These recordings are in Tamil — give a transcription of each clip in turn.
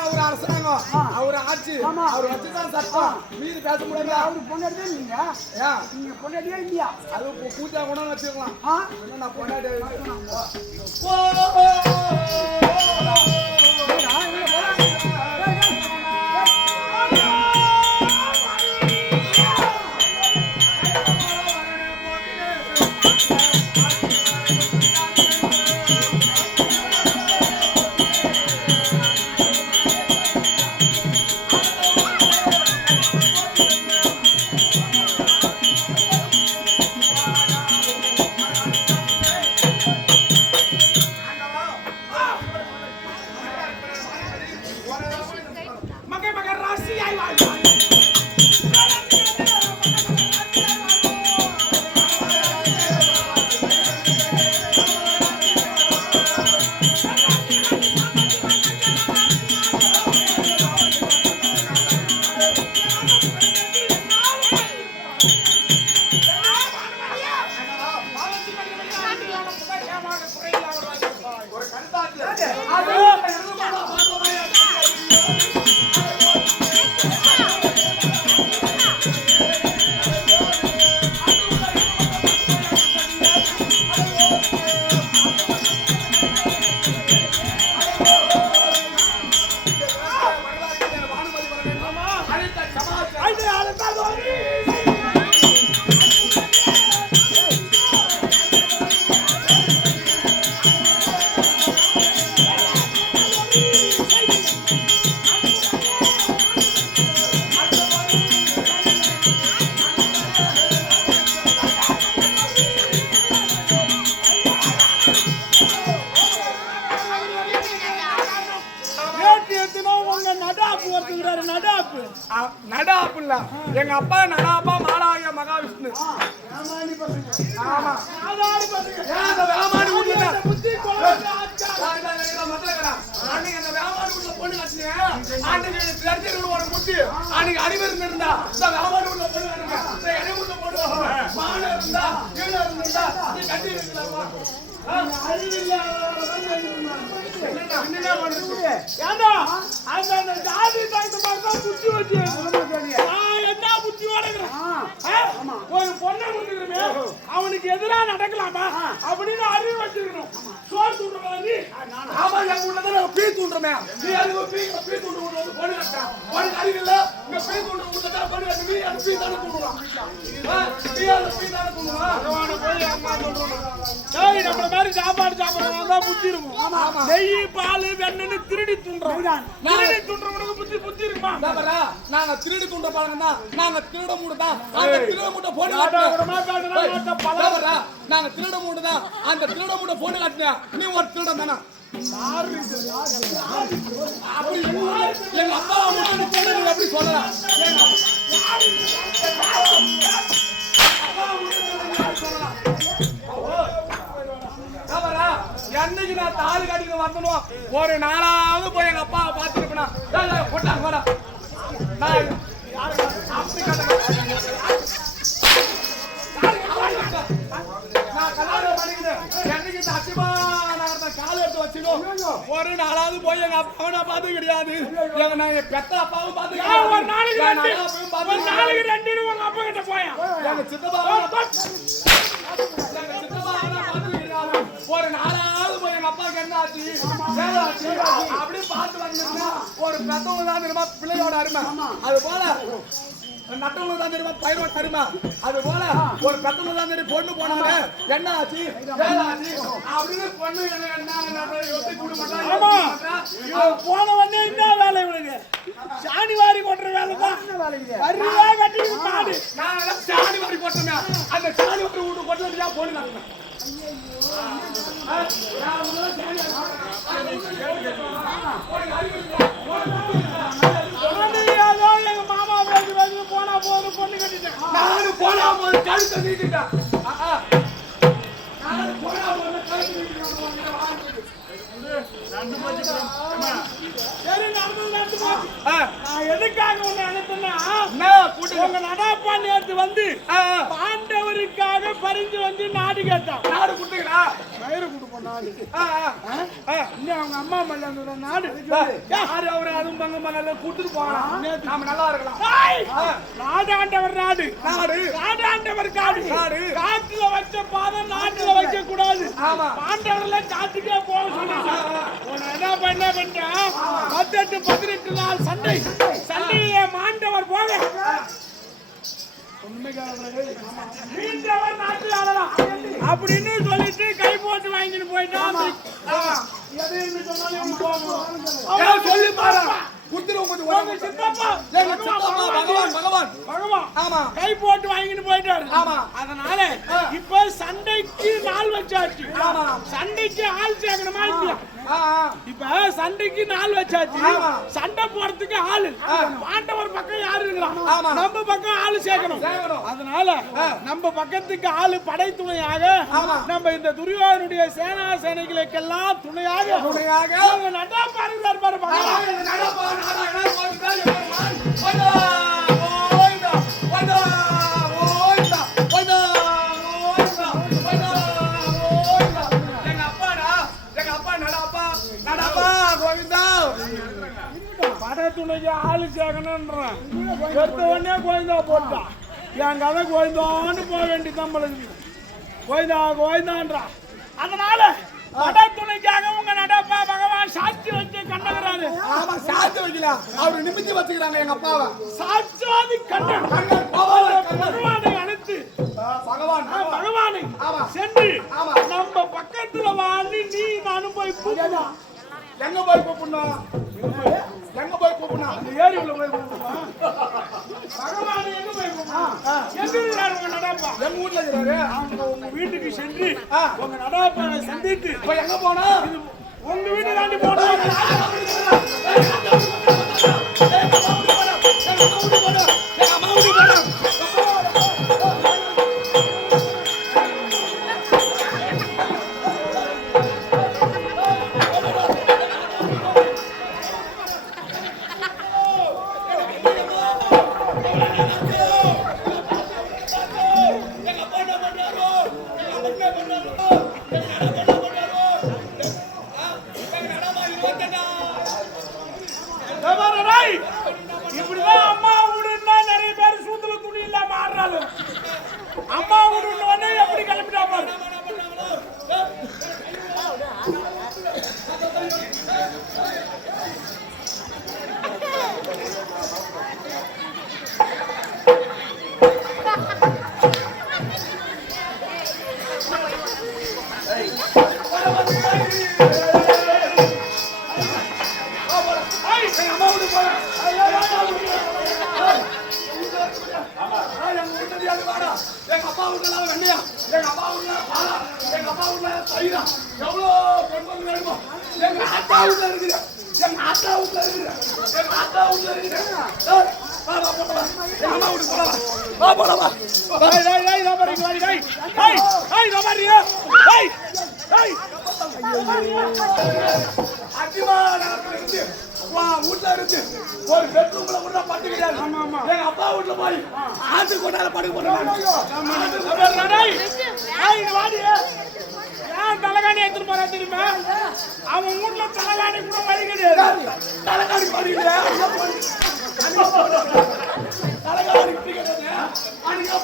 அவர் அரசாங்கம் ஆ. அவர் ஆமா. வச்சுதான் சட்டம் மீறி பேச முடியாது அவரு பொண்டாட்டியே இல்லைங்க நீங்க பொண்டாட்டியே இல்லையா அது கூ- கூட வச்சுக்கலாம் ஆ என்ன நான் பொண்டாட்டி ஒரு கருத்தாச்சு அது எத்தனோ உங்க நடாப்பு ஒருத்தர் நடாப்பு. நடாப்பு இல்ல. எங்க அப்பா நடாப்பா மாலாய மகாவிஷ்ணு. பசங்க. ஆமா. சாதாரண அன்னைக்கு அந்த வேமாடி பொண்ணு கட்டினேன் அன்னைக்கு ஒரு முட்டி அன்னைக்கு அறிவு இருந்தா இந்த வேமாடி வீட்டுல பொண்ணு கட்டுங்க இந்த இணை பொண்ணு கட்டுங்க. இருந்தா கீழே இருந்தா நீ கட்டி இருக்கலாமா என்னடா பண்ணுது? ஏண்டா, அந்த அந்த ஜாதி தகுந்த மாதிரி தான் புத்தி வச்சு. புத்தியோட இருக்கிறேன்? ஒரு பொண்ணை கொடுத்துக்கிறோமே, அவனுக்கு எதிரா நடக்கலாமா? அப்படின்னு அறிவு வச்சிருக்கணும். சோறு துண்டுறவன் நீ ஆமா என் நாங்க பீ தூண்டுறோமே. நீ அதுக்கு பீ பீ தூண்டு வீட்டுல வந்து பொண்ணு கட்டா உனக்கு அறிவு இல்ல? இங்க பீ தூண்டு வீட்டுல தான் பொண்ணு கட்டு நீ அந்த பீ தானே தூண்டுறான் நீ அந்த பீ தானே தூண்டுறான் டேய், நம்மள மாதிரி சாப்பாடு சாப்பிடுறவன் தான் புத்தி இருக்கும். நெய் பால் வெண்ணெய்னு திருடி துண்டுறவன். திருடி துண்டுறவனுக்கு புத்தி புத்தி இருக்குமா? நாங்க திருடி தூண்ட பழக்கம் தான் நாங்க திருட மூடு தான் அந்த திருட மூட்டை பாபரா, நாங்க திருட மூடு தான் அந்த திருட மூட்டை காட்டினியா நீ ஒரு திருடன் தானே. அப்படி எங்க அப்பா நீ எப்படி சொல்லலாம் என்னைக்கு நான் தாலி கட்டிக்க வந்தனோ ஒரு நாளாவது போய் எங்க அப்பாவை பார்த்துருப்பேனா போட்டாங்க போடா நான் ஒரு நாளாவது போய் எங்க அப்பாவை பார்த்து கிடையாது. எங்க நாங்க பெத்த அப்பாவும் பார்த்து ஏன் ஒரு நாளைக்கு ரெண்டு ஒரு நாளைக்கு ரெண்டு உங்க அப்பா கிட்ட போய் எங்க சித்தப்பா எங்க சித்தப்பாவை நான் கிடையாது. ஒரு நாளாவது போய் எங்க அப்பாவுக்கு என்ன ஆச்சு அப்படி பார்த்து வந்திருந்தா ஒரு பெத்தவங்க தான் தெரியுமா பிள்ளையோட அருமை அது போல நட்டவங்க தான் தெரியுமா பயிரோட அருமை அது போல ஒரு பெத்தவங்க தான் தெரியும் பொண்ணு போனாங்க. என்ன ஆச்சு வேலை ஆச்சு அப்படின்னு பொண்ணு போன உடனே என்ன வேலை இவனுக்கு? சாணி வாரி கொட்டுற வேலை தான். வரியா கட்டி மாடு நான் சாணி. வாரி போட்டோமே. அந்த சாணி வாரி விட்டு பொண்ணு நடந்தேன் மாமா போனா போது பொண்ணு கட்டிட்டேன். நானும் போனா போது கழுத்தை நீட்டிட்டேன். ஆ, போனா போது கழுத்தை நீட்டிட்டேன். எதுக்காக உன்னை அனுப்புனா உங்க நடாப்பா நேத்து வந்து. பாண்டவருக்காக பறிஞ்சு வந்து நாடு கேட்டான் நாடு குடுத்துக்கடா மயிறு கொடுப்போம் நாடு. இன்னும் அவங்க அம்மா மல்ல நாடு யாரு அவரு அதுவும் பங்கு மகள்ல கொடுத்துட்டு போகலாம் நாம நல்லா இருக்கலாம். நாடாண்டவர் நாடு நாடு நாடாண்டவர் காடு காடு. காட்டுல வச்ச பாதம் நாட்டுல வைக்க கூடாது. பாண்டவர்ல காட்டுக்கே போக சொல்லிச்சு உன்னை என்ன பண்ண பண்ணிட்டான் பதினெட்டு பதினெட்டு நாள் சண்டை. சண்டையிலே மாண்டவர் போக மீண்டவர் நாட்டில் ஆளலாம் அப்படின்னு சொல்லிட்டு கை போட்டு வாங்கிட்டு போயிட்டான். சொல்லி பாரு. குத்துரு உங்க உங்க சித்தப்பா எங்க சித்தப்பா பகவான் பகவான் பகவான் ஆமா கை போட்டு வாங்கிட்டு போயிட்டாரு ஆமா. அதனால. இப்ப சண்டைக்கு நாள் வச்சாச்சு ஆமா. சண்டைக்கு ஆள் சேர்க்கணுமா இல்லையா. இப்ப சண்டைக்கு நாள் வச்சாச்சு. சண்டை போறதுக்கு ஆளு பாண்டவர் பக்கம் யாரு இருக்கிறான். நம்ம பக்கம் ஆளு சேர்க்கணும். அதனால நம்ம பக்கத்துக்கு ஆளு படை துணையாக. நம்ம இந்த துரியோதனுடைய சேனா சேனைகளுக்கெல்லாம் துணையாக துணையாக. அவங்க படத்துணைக்கு ஆளு எடுத்த உடனே கோயந்தா போட்டான் என் கதை கோயந்தான்னு போக வேண்டி நம்மளுக்கு கோயந்தா கோயந்தான்றான் அதனால படத்துணைக்காக உங்க நடப்பா பகவான் சாட்சி வச்சு கண்டகிறாரு ஆமா, சாத்து வைக்கல. அவரு நிமித்தி வச்சுக்கிறாங்க எங்க அப்பாவை. சாட்சாதி கண்டன் கண்ணன், பகவான், அழைத்து பகவான் பகவானை. சென்று. நம்ம பக்கத்துல வாணி நீ நானும் போய் கூப்பிடணும். எங்க போய் கூப்பிடணும் எங்க போய் கூப்பிடணும் அந்த ஏரி உள்ள போய் கூப்பிடணும். பகவானை எங்க போய் கூப்பிடணும்? எங்க இருக்கிறாரு உங்க நடப்பா எங்க வீட்டுல இருக்கிறாரு அவங்க உங்க வீட்டுக்கு சென்று. உங்க நடாப்பாவை சந்தித்து இப்ப எங்க போனோம் உங்க வீட்டு தாண்டி போட்டு தயிரா எவ்வளோ பெண்கள் வேணுமோ? எங்க அத்தா வீட்டுல இருக்குது. எங்க அத்தா வீட்டுல இருக்குது. எங்க அத்தா வீட்டுல இருக்குது. வீட்டுல இருந்து, ஒரு பெட்ரூம்ல கூட பட்டு கிடையாது. எங்க அப்பா வீட்டுல போய் ஆத்து கொண்டால படுக்க போட்டாங்க தலைகாணி எடுத்துட்டு போறா தெரியுமா? அவன் வீட்டுல தலைகாணி கூட வழி கிடையாது. தலைகாணி படிக்கல தலைகாணி படிக்கிறது அன்னைக்கு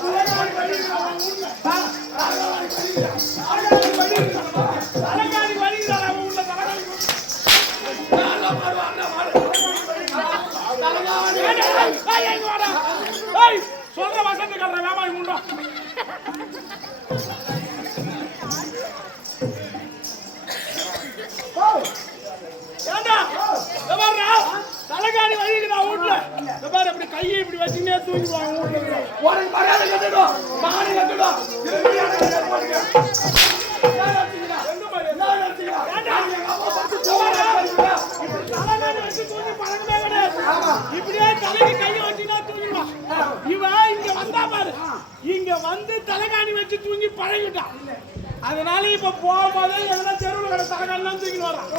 தலைகாணி வச்சு தூங்கி பழக்கமே கிடையாது. இப்படியே தலைக்கு கையை வச்சுக்கினா தூங்கிடுவான். இவன் இங்க வந்தா பாரு இங்க வந்து தலைகாணி வச்சு தூங்கி பழகிட்டான் அதனால இப்ப போகும்போது எதனா தெருவில் கிட தலைகாணி தான் தூக்கி வரான்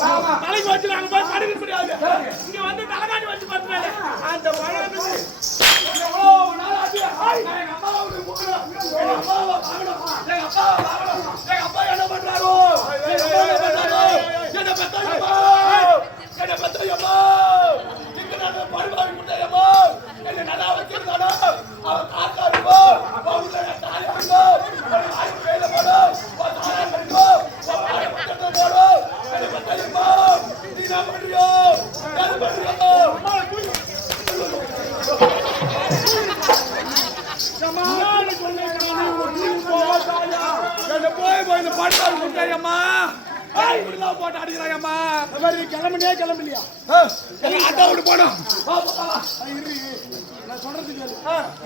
தலைக்கு வச்சு நாங்க போய் படுக்க முடியாது இங்க வந்து தலைகாணி வச்சு பார்த்தாலே அந்த பழக்கத்துக்கு போட்டு அடிக்கிறாங்கம்மா கிளம்பினே கிளம்பலையா ஆட்டோ விட்டு போனோம் நான் சொல்றது கேளு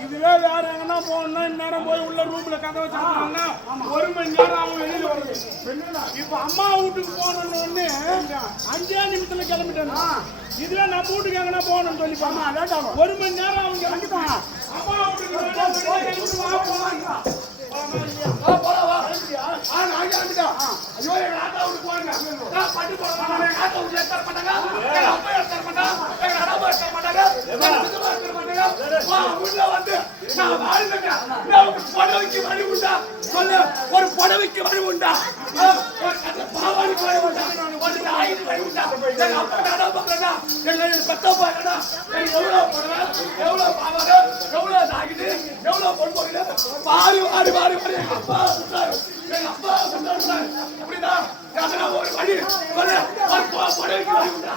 இதுவே வேற எங்கன்னா போகணும்னா இந்நேரம் போய் உள்ள ரூம்ல கதை சாப்பிட்டாங்கன்னா ஒரு மணி நேரம் அவங்க எழுதி வருது இப்ப அம்மா வீட்டுக்கு போகணும்னு அஞ்சே நிமிஷத்துல கிளம்பிட்டேன்? இதுவே நம்ம வீட்டுக்கு எங்கன்னா போகணும்னு சொல்லி பாமா ஒரு மணி நேரம் அவங்க கிளம்பிட்டாங்க அம்மா வீட்டுக்கு நான். நான் வந்து. நான். நான் வழி உண்டா? சொல்லு, ஒரு புடவைக்கு வழி உண்டா? ஆ, ஒரு வழி உண்டா? ஒரு நாய்க்கு வழி உண்டா? எங்க அப்பா கடை பார்க்கறதா? எங்க பெத்தப்பா கடை? எவ்வளவு புடவை? எவ்வளவு பாவாடை? எவ்வளவு நாய்க்குது? எவ்வளவு பொன் போகுது? வாரி, வாரி, வாரி, வாரி. எங்க அப்பா சொல்றாரு எங்க அப்பா சொல்றாரு அப்படின்னா, எதனா ஒரு வழி ஒரு புடவைக்கு வழி உண்டா?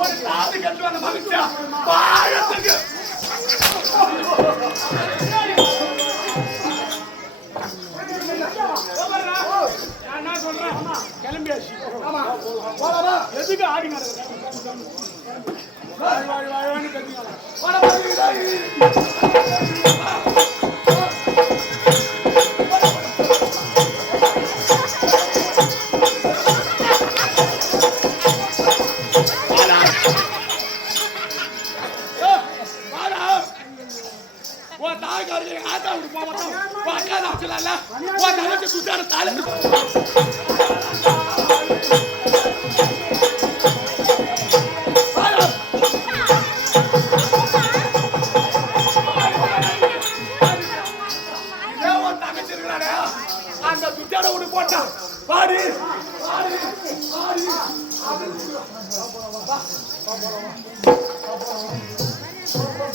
ஒரு நாடு கட்டுவாங்க மகிழ்ச்சியா உன் தாய்க்காரங்க எங்க ஆத்தா விட்டு போக மாட்டோம் உன் அக்கா தான் வச்சுலாம்ல உன் தங்கச்சி சுத்தாட தாலி அந்த துட்டாட போட்டான் பாடி. பாடி. பாடி.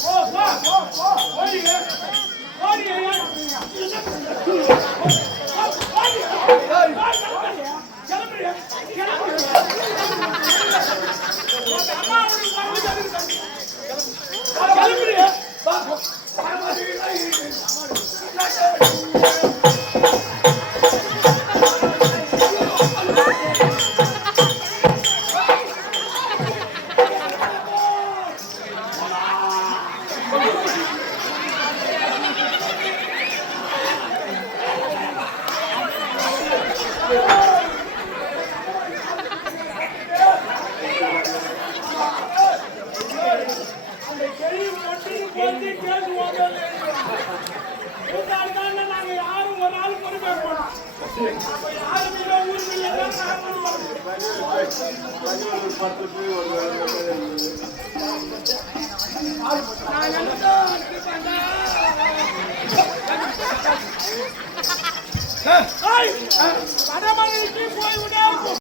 போ போ மட்டும் போட்டு கேட்டு ஓடல நாங்க யாரும் ஒரு ஆள் பொறுப்பே போனோம் யாரும் இல்லை ஊர் இல்லை வடமலைக்கு போய் விட.